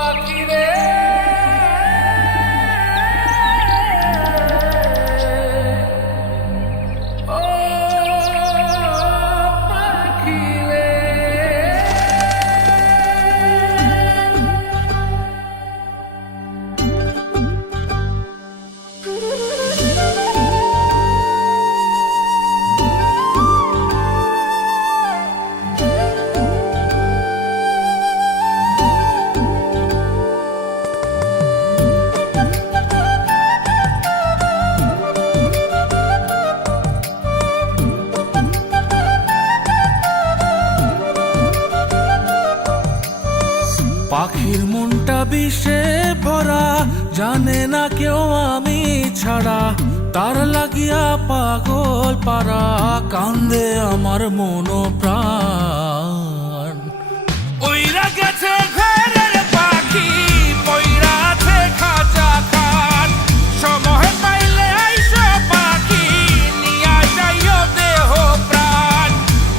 পাখি রে ও পাখি রে পাখির মনটা বিষে ভরা জানে না কেউ আমি ছাড়া তার লাগিয়া পাগল পারা কান্দে আমার মন প্রাণ ওইরা গেছে ঘরের পাখি পয়রা আছে খাঁচা খান সময় পাইলে আইসো পাখি নিয়া যাইও দেহ প্রাণ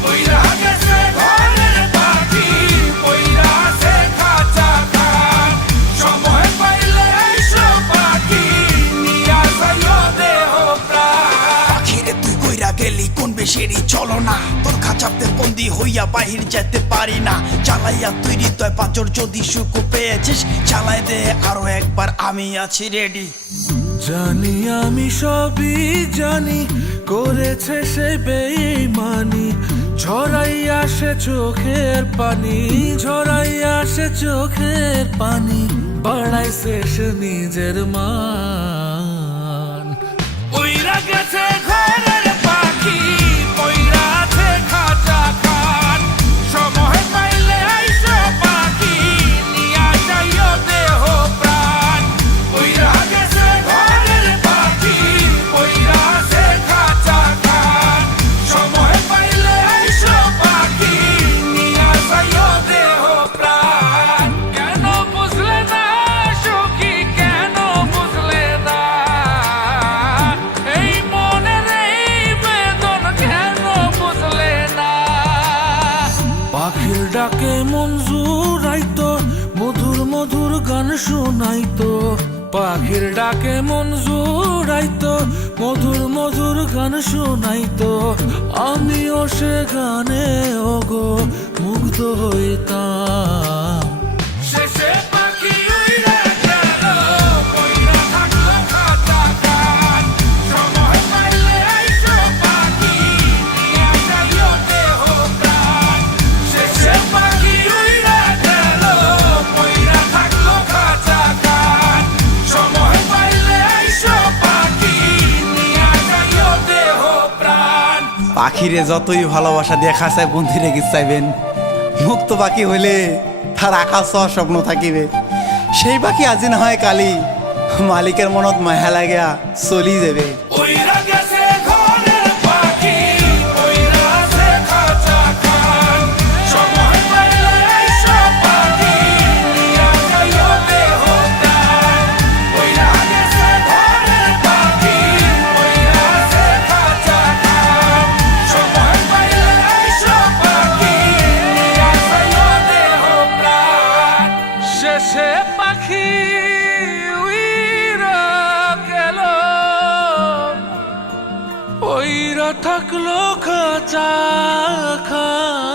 ওইরা গেছে ঘরের পাখি পয়রা আছে খাঁচা খান সময় পাইলে আইসো পাখি নিয়া যাইও দেহ প্রাণ পাখিরে তুই কইরা গেলি কোন বেশেরই চলো না তোর খাঁচাতে বন্দি হইয়া বাহির যেতে পারি না চালাইয়া তুই হৃদয় পাচর যদি সুখ পেয়েছিস চালাই দে আরো একবার আমি আছি রেডি জানি আমি সবই জানি করেছে সে বেঈমানি ঝরাইয়া সে চোখের পানি ঝরাইয়া সে চোখের পানি বাড়াইছে সে নিজের মান ওইরা গেছে ঘরের পাখি পয়রা আছে খাঁচা খান সময় পাইলে আইসো পাখি নিয়া যাইও দেহ প্রাণ ওইরা গেছে ঘরের পাখি পয়রা আছে খাঁচা খান সময় পাইলে আইসো পাখি নিয়া যাইও দেহ প্রাণ কেন বুঝলে না সখী কেন বুঝলে না এই মনের এই বেদন কেন বুঝলে না পাখির ডাকে মন জুড়াইতো মধুর মধুর গান শোনাইতো পাখির ডাকে মন জুড়াইতো মধুর মধুর গান শোনাইতো আমিও সে গানে ওগো মুগ্ধ হইতাম শেষে পাখি উইড়া গেল পয়রা থাকলো খাঁচা খান সময় পাইলে আইসো পাখি নিয়া যাইও দেহ প্রাণ শেষে পাখি উইড়া গেল পয়রা থাকলো খাঁচা খান সময় পাইলে আইসো পাখি নিয়া যাইও দেহ প্রাণ পাখিরে যতই ভালোবাসা দিয়ে খাঁচায় বন্দি রেখে চাইবেন মুক্ত পাখি হইলে তার আকাশ হওয়ার স্বপ্ন থাকিবে সেই পাখি আজি না হয় কালি মালিকের মনত মায়া লাগিয়া চলি যাবে ওইরা গেছে ঘরের পাখি পয়রা আছে খাঁচা খান সময় পাইলে আইসো পাখি নিয়া যাইও দেহ প্রাণ ওইরা গেছে ঘরের পাখি পয়রা আছে খাঁচা খান সময় পাইলে আইসো পাখি নিয়া যাইও দেহ প্রাণ শেষে পাখি উইরা গেল পয়রা থাকলো খাঁচা খান